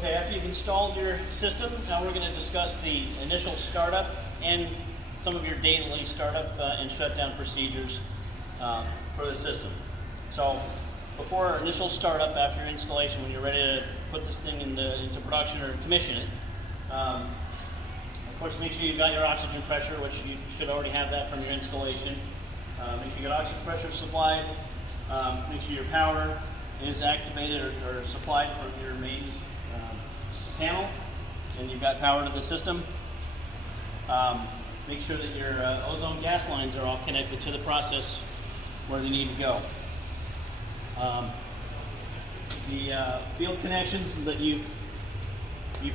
Okay, after you've installed your system, now we're going to discuss the initial startup and some of your daily startup and shutdown procedures for the system. So before our initial startup, after your installation, when you're ready to put this thing into production or commission it, of course make sure you've got your oxygen pressure, which you should already have that from your installation. Make sure you got oxygen pressure supplied. Make sure your power is activated or supplied from your mains panel, and you've got power to the system. Make sure that your ozone gas lines are all connected to the process where they need to go. The field connections that you've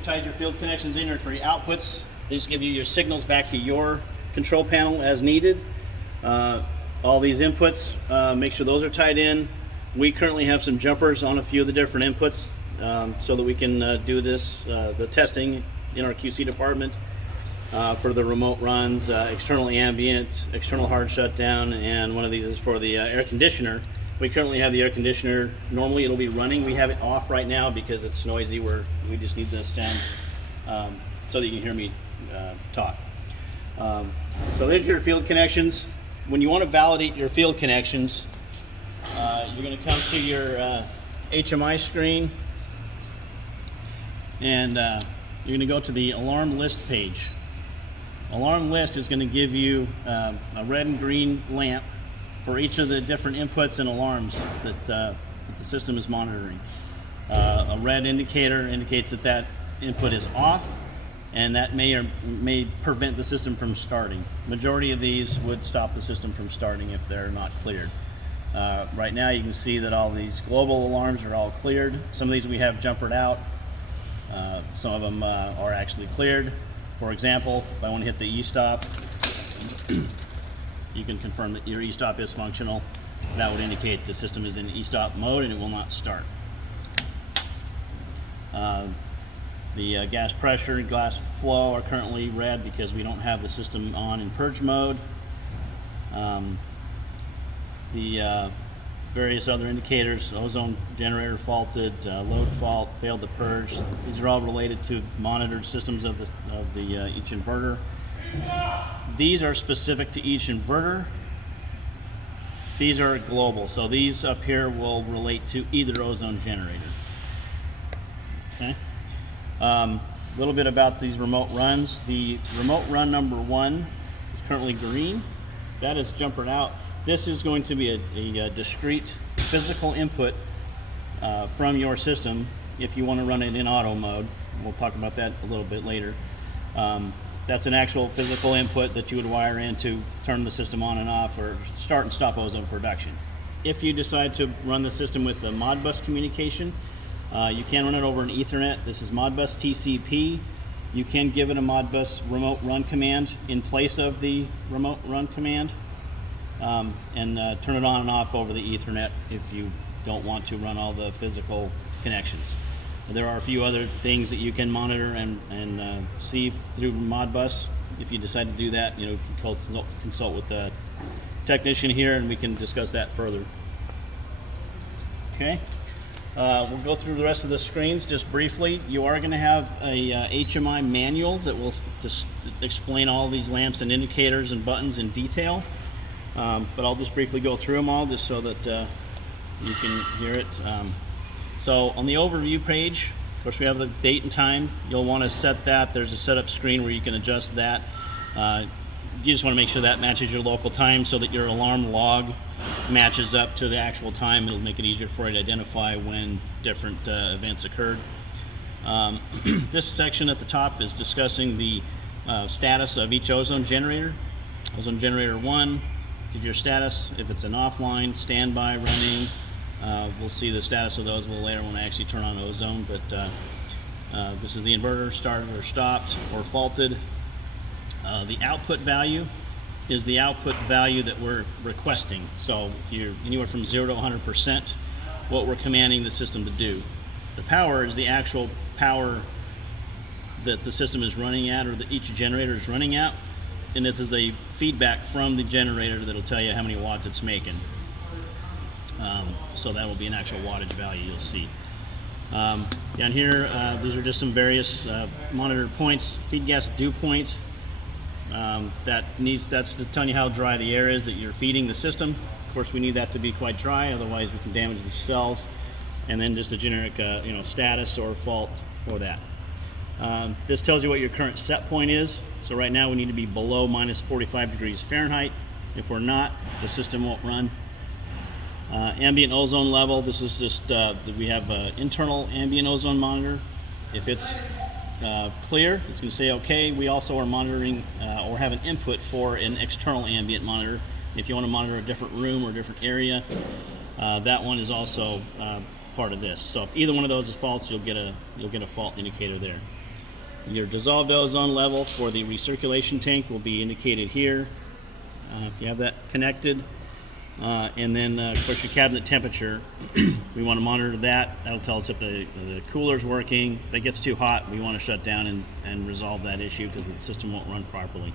tied your field connections in are for your outputs. These give you your signals back to your control panel as needed. All these inputs, make sure those are tied in. We currently have some jumpers on a few of the different inputs so that we can do this, the testing in our QC department for the remote runs, external ambient, external hard shutdown, and one of these is for the air conditioner. We currently have the air conditioner. Normally it'll be running. We have it off right now because it's noisy. We just need the sound so that you can hear me talk. So there's your field connections. When you want to validate your field connections, you're going to come to your HMI screen, and you're going to go to the alarm list page. Alarm list is going to give you a red and green lamp for each of the different inputs and alarms that the system is monitoring. A red indicator indicates that input is off, and that may prevent the system from starting. Majority of these would stop the system from starting if they're not cleared. Right now you can see that all these global alarms are all cleared. Some of these we have jumpered out. Some of them are actually cleared. For example, if I want to hit the e-stop, you can confirm that your e-stop is functional. That would indicate the system is in e-stop mode and it will not start. The gas pressure and gas flow are currently red because we don't have the system on in purge mode. The various other indicators, ozone generator faulted, load fault, failed to purge. These are all related to monitored systems of each inverter. These are specific to each inverter. These are global, so these up here will relate to either ozone generator. Okay. A little bit about these remote runs. The remote run number 1 is currently green. That is jumpered out. This is going to be a discrete physical input from your system if you want to run it in auto mode. We'll talk about that a little bit later. That's an actual physical input that you would wire in to turn the system on and off or start and stop ozone production. If you decide to run the system with a Modbus communication, you can run it over an Ethernet. This is Modbus TCP. You can give it a Modbus remote run command in place of the remote run command, and turn it on and off over the Ethernet if you don't want to run all the physical connections. There are a few other things that you can monitor and see through Modbus. If you decide to do that, you know, consult with the technician here and we can discuss that further. Okay. We'll go through the rest of the screens just briefly. You are going to have a HMI manual that will just explain all these lamps and indicators and buttons in detail. But I'll just briefly go through them all just so that you can hear it. So on the overview page, of course we have the date and time. You'll want to set that. There's a setup screen where you can adjust that. You just want to make sure that matches your local time so that your alarm log matches up to the actual time. It'll make it easier for you to identify when different events occurred. This section at the top is discussing the status of each ozone generator. Ozone generator 1 gives your status if it's an offline, standby, running. We'll see the status of those a little later when I actually turn on ozone, but this is the inverter, started or stopped or faulted. The output value is the output value that we're requesting. So if you're anywhere from 0 to 100%, what we're commanding the system to do. The power is the actual power that the system is running at, or that each generator is running at, and this is a feedback from the generator that'll tell you how many watts it's making. So that will be an actual wattage value you'll see. Down here, these are just some various monitored points. Feed gas dew point. That's to tell you how dry the air is that you're feeding the system. Of course, we need that to be quite dry, otherwise we can damage the cells. And then just a generic status or fault for that. This tells you what your current set point is. So right now we need to be below minus 45 degrees Fahrenheit. If we're not, the system won't run. Ambient ozone level, this is just, we have an internal ambient ozone monitor. If it's clear, it's going to say okay. We also are monitoring or have an input for an external ambient monitor. If you want to monitor a different room or a different area, that one is also part of this. So if either one of those is false, you'll get a fault indicator there. Your dissolved ozone level for the recirculation tank will be indicated here if you have that connected. And then, of course, your cabinet temperature. We want to monitor that. That'll tell us if the cooler's working. If it gets too hot, we want to shut down and resolve that issue because the system won't run properly.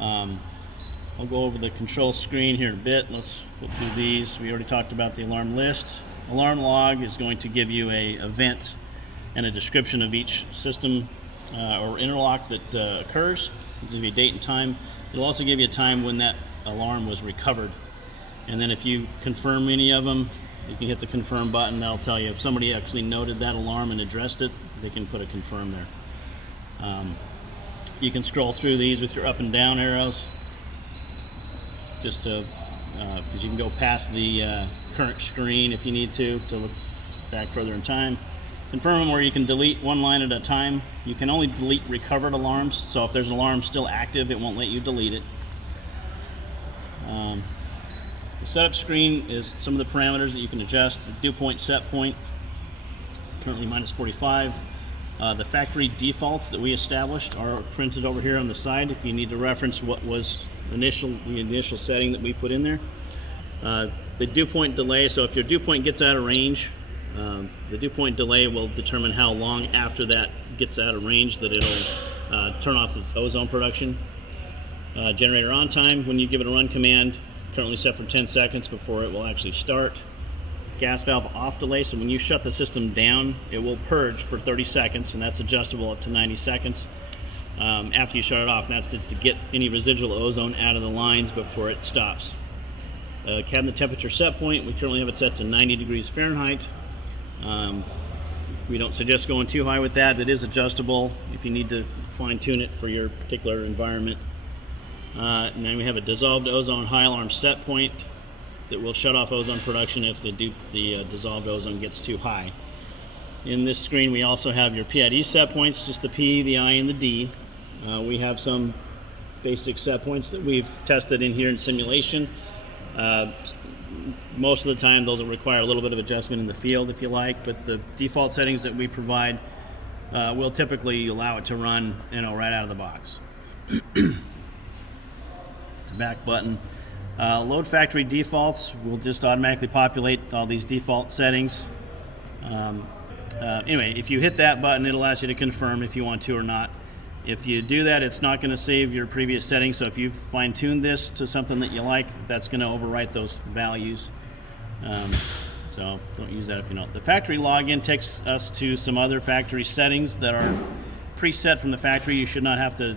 I'll go over the control screen here in a bit. Let's flip through these. We already talked about the alarm list. Alarm log is going to give you an event and a description of each system or interlock that occurs. It'll give you a date and time. It'll also give you a time when that alarm was recovered. And then if you confirm any of them, you can hit the confirm button. That'll tell you if somebody actually noted that alarm and addressed it, they can put a confirm there. You can scroll through these with your up and down arrows just to, because you can go past the current screen if you need to look back further in time. Confirm them where you can delete one line at a time. You can only delete recovered alarms, so if there's an alarm still active, it won't let you delete it. The setup screen is some of the parameters that you can adjust. The dew point set point, currently minus 45. The factory defaults that we established are printed over here on the side if you need to reference what was the initial setting that we put in there. The dew point delay, so if your dew point gets out of range, the dew point delay will determine how long after that gets out of range that it'll turn off the ozone production. Generator on time, when you give it a run command, currently set for 10 seconds before it will actually start. Gas valve off delay, so when you shut the system down, it will purge for 30 seconds, and that's adjustable up to 90 seconds after you shut it off. And that's just to get any residual ozone out of the lines before it stops. Cabinet temperature set point, we currently have it set to 90 degrees Fahrenheit. We don't suggest going too high with that. It is adjustable if you need to fine tune it for your particular environment. And then we have a dissolved ozone high alarm set point that will shut off ozone production if the dissolved ozone gets too high. In this screen we also have your PID set points, just the P, the I, and the D. We have some basic set points that we've tested in here in simulation. Most of the time those will require a little bit of adjustment in the field if you like, but the default settings that we provide will typically allow it to run right out of the box. The back button. Load factory defaults will just automatically populate all these default settings. Anyway, if you hit that button, it'll ask you to confirm if you want to or not. If you do that, it's not going to save your previous settings, so if you've fine-tuned this to something that you like, that's going to overwrite those values. So don't use that if you don't. The factory login takes us to some other factory settings that are preset from the factory. You should not have to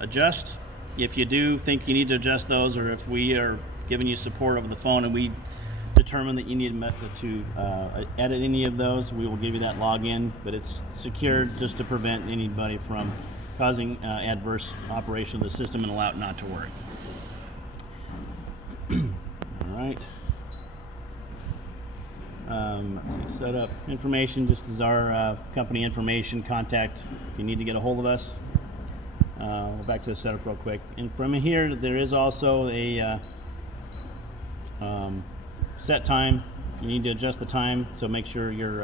adjust. If you do think you need to adjust those, or if we are giving you support over the phone and we determine that you need to edit any of those, we will give you that login, but it's secured just to prevent anybody from causing adverse operation of the system and allow it not to work. All right. Let's see, setup information, just as our company information, contact if you need to get a hold of us. We're back to the setup real quick. And from here, there is also a set time. If you need to adjust the time, so make sure your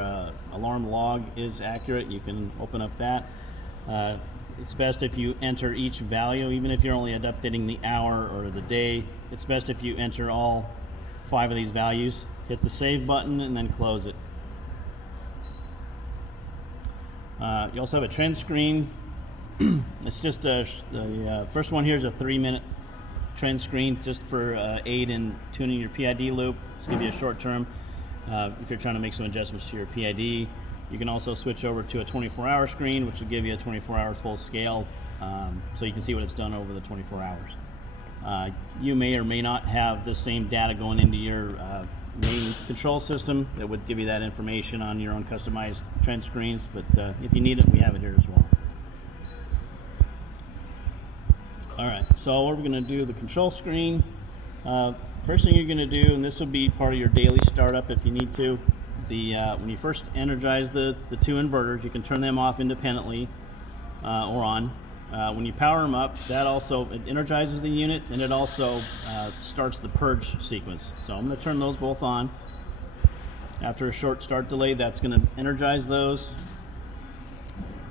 alarm log is accurate, you can open up that. It's best if you enter each value, even if you're only updating the hour or the day. It's best if you enter all 5 of these values. Hit the save button and then close it. You also have a trend screen. It's just the first one here is a 3-minute trend screen just for aid in tuning your PID loop. It's going to be a short term. if you're trying to make some adjustments to your PID. You can also switch over to a 24-hour screen, which will give you a 24-hour full scale, so you can see what it's done over the 24 hours. You may or may not have the same data going into your main control system that would give you that information on your own customized trend screens, but if you need it, we have it here as well. Alright, so we're going to do the control screen. First thing you're going to do, and this will be part of your daily startup if you need to, when you first energize the two inverters, you can turn them off independently or on. When you power them up, it energizes the unit, and it also starts the purge sequence. So I'm going to turn those both on. After a short start delay, that's going to energize those.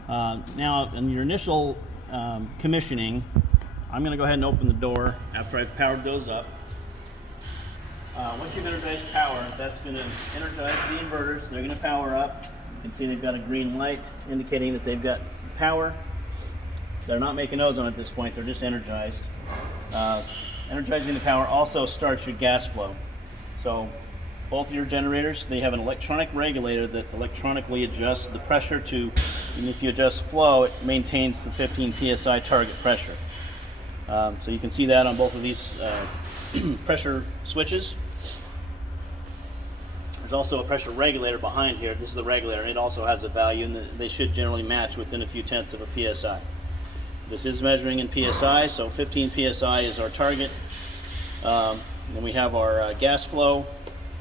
Now, in your initial commissioning, I'm going to go ahead and open the door after I've powered those up. Once you've energized power, that's going to energize the inverters. They're going to power up. You can see they've got a green light indicating that they've got power. They're not making ozone at this point, they're just energized. Energizing the power also starts your gas flow. So both of your generators, they have an electronic regulator that electronically adjusts the pressure to, and if you adjust flow, it maintains the 15 psi target pressure. So you can see that on both of these pressure switches. There's also a pressure regulator behind here. This is the regulator, and it also has a value, and they should generally match within a few tenths of a psi. This is measuring in psi, so 15 psi is our target. Then we have our gas flow.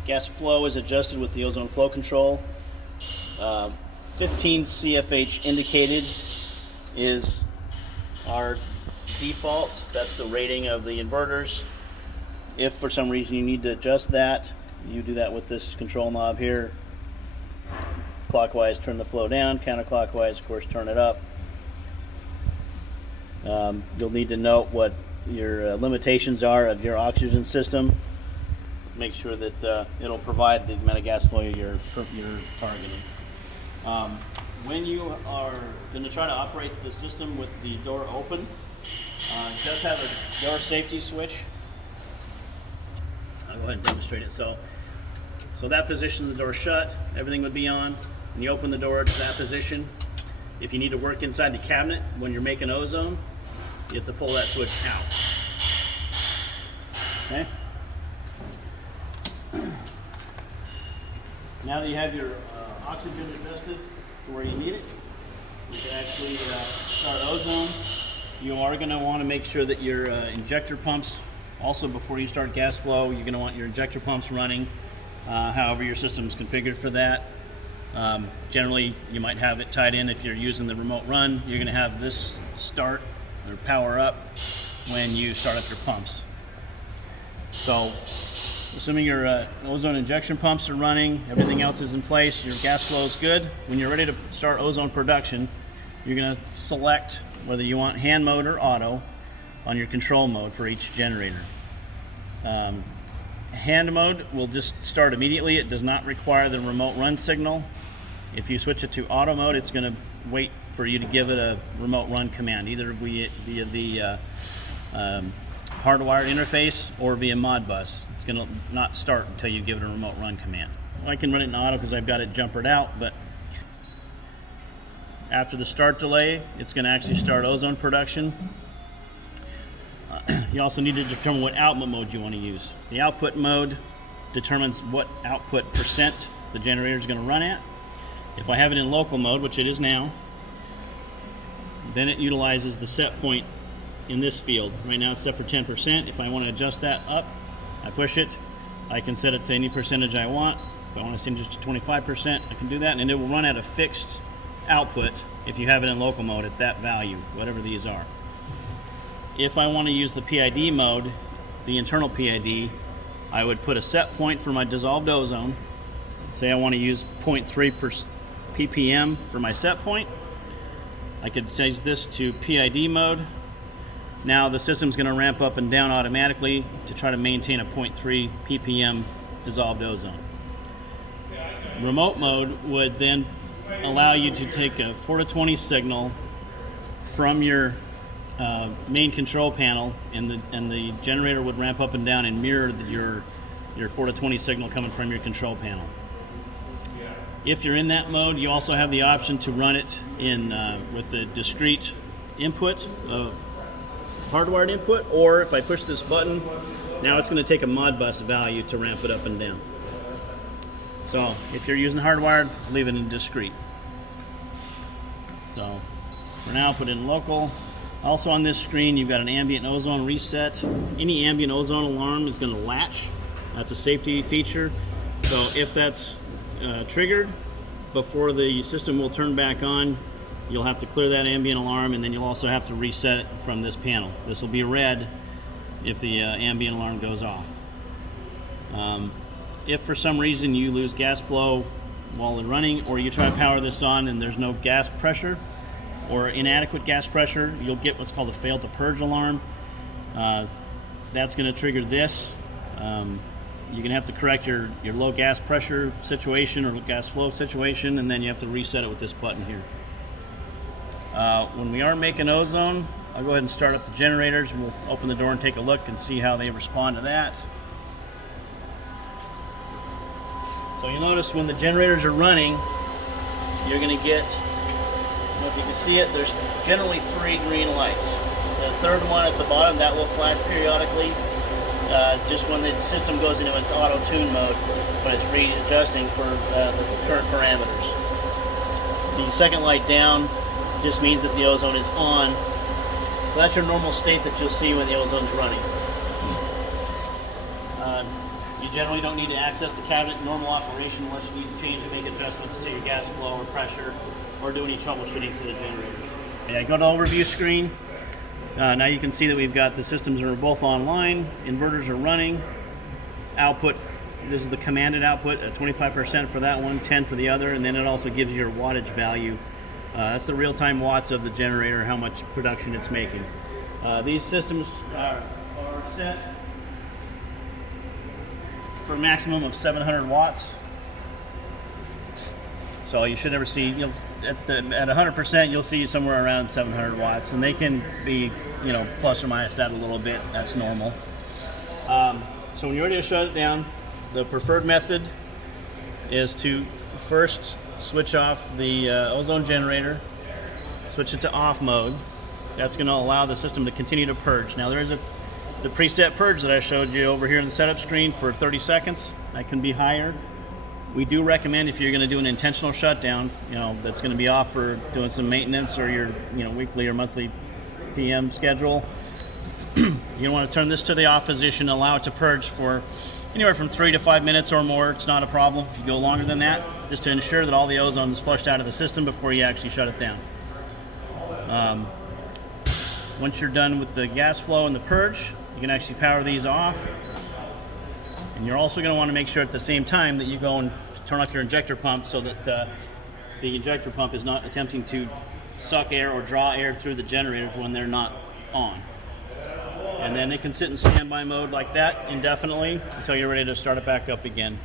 Gas flow is adjusted with the ozone flow control. 15 CFH indicated is our default. That's the rating of the inverters. If for some reason you need to adjust that, you do that with this control knob here. Clockwise, turn the flow down. Counterclockwise, of course, turn it up. You'll need to note what your limitations are of your oxygen system. Make sure that it'll provide the amount of gas flow you're targeting. When you are going to try to operate the system with the door open, it does have a door safety switch. I'll go ahead and demonstrate it. So that position, the door shut, everything would be on. When you open the door to that position, if you need to work inside the cabinet when you're making ozone, you have to pull that switch out. Okay? Now that you have your oxygen adjusted to where you need it, you can actually start ozone. You are going to want to make sure that your injector pumps, also before you start gas flow, you're going to want your injector pumps running, however your system's configured for that. Generally, you might have it tied in if you're using the remote run. You're going to have this start or power up when you start up your pumps. So, assuming your ozone injection pumps are running, everything else is in place, your gas flow is good. When you're ready to start ozone production, you're going to select whether you want hand mode or auto on your control mode for each generator. Hand mode will just start immediately. It does not require the remote run signal. If you switch it to auto mode, it's going to wait for you to give it a remote run command, either via the hardwired interface or via Modbus. It's going to not start until you give it a remote run command. Well, I can run it in auto because I've got it jumpered out, but after the start delay, it's going to actually start ozone production. You also need to determine what output mode you want to use. The output mode determines what output percent the generator is going to run at. If I have it in local mode, which it is now, then it utilizes the set point in this field. Right now it's set for 10%. If I want to adjust that up, I push it. I can set it to any percentage I want. If I want to set it just to 25%, I can do that, and it will run at a fixed output if you have it in local mode at that value, whatever these are. If I want to use the PID mode, the internal PID, I would put a set point for my dissolved ozone. Say I want to use 0.3 ppm for my set point. I could change this to PID mode. Now the system's going to ramp up and down automatically to try to maintain a 0.3 ppm dissolved ozone. Remote mode would then allow you to take a 4 to 20 signal from your main control panel, and the generator would ramp up and down and mirror your 4 to 20 signal coming from your control panel. If you're in that mode, you also have the option to run it in with the discrete input, hardwired input, or if I push this button, now it's going to take a Modbus value to ramp it up and down. So if you're using hardwired, leave it in discrete. So for now, put in local. Also on this screen, you've got an ambient ozone reset. Any ambient ozone alarm is going to latch. That's a safety feature. So if that's triggered, before the system will turn back on, you'll have to clear that ambient alarm, and then you'll also have to reset it from this panel. This will be red if the ambient alarm goes off. If for some reason you lose gas flow while it's running, or you try to power this on and there's no gas pressure or inadequate gas pressure, you'll get what's called a failed to purge alarm. That's going to trigger this. You're going to have to correct your low gas pressure situation or gas flow situation, and then you have to reset it with this button here. When we are making ozone, I'll go ahead and start up the generators, and we'll open the door and take a look and see how they respond to that. So you'll notice when the generators are running, you're going to get, I don't know if you can see it, there's generally 3 green lights. The third one at the bottom, that will flash periodically, just when the system goes into its auto-tune mode, when it's readjusting for the current parameters. The second light down just means that the ozone is on. So that's your normal state that you'll see when the ozone's running. You generally don't need to access the cabinet in normal operation unless you need to change and make adjustments to your gas flow or pressure, or do any troubleshooting to the generator. Yeah, go to overview screen. Now you can see that we've got the systems are both online, inverters are running, output, this is the commanded output, 25% for that one, 10 for the other, and then it also gives you your wattage value. That's the real-time watts of the generator, how much production it's making. These systems are set for a maximum of 700 watts. So you should never see, at 100%, you'll see somewhere around 700 watts, and they can be, plus or minus that a little bit. That's normal. So when you're ready to shut it down, the preferred method is to first switch off the ozone generator, switch it to off mode. That's going to allow the system to continue to purge. Now there is the preset purge that I showed you over here in the setup screen for 30 seconds. That can be higher. We do recommend, if you're going to do an intentional shutdown, that's going to be off for doing some maintenance or your weekly or monthly PM schedule, you want to turn this to the off position, allow it to purge for anywhere from 3 to 5 minutes or more. It's not a problem if you go longer than that, just to ensure that all the ozone is flushed out of the system before you actually shut it down. Once you're done with the gas flow and the purge, you can actually power these off. And you're also going to want to make sure at the same time that you go and turn off your injector pump so that the injector pump is not attempting to suck air or draw air through the generators when they're not on. And then it can sit in standby mode like that indefinitely until you're ready to start it back up again.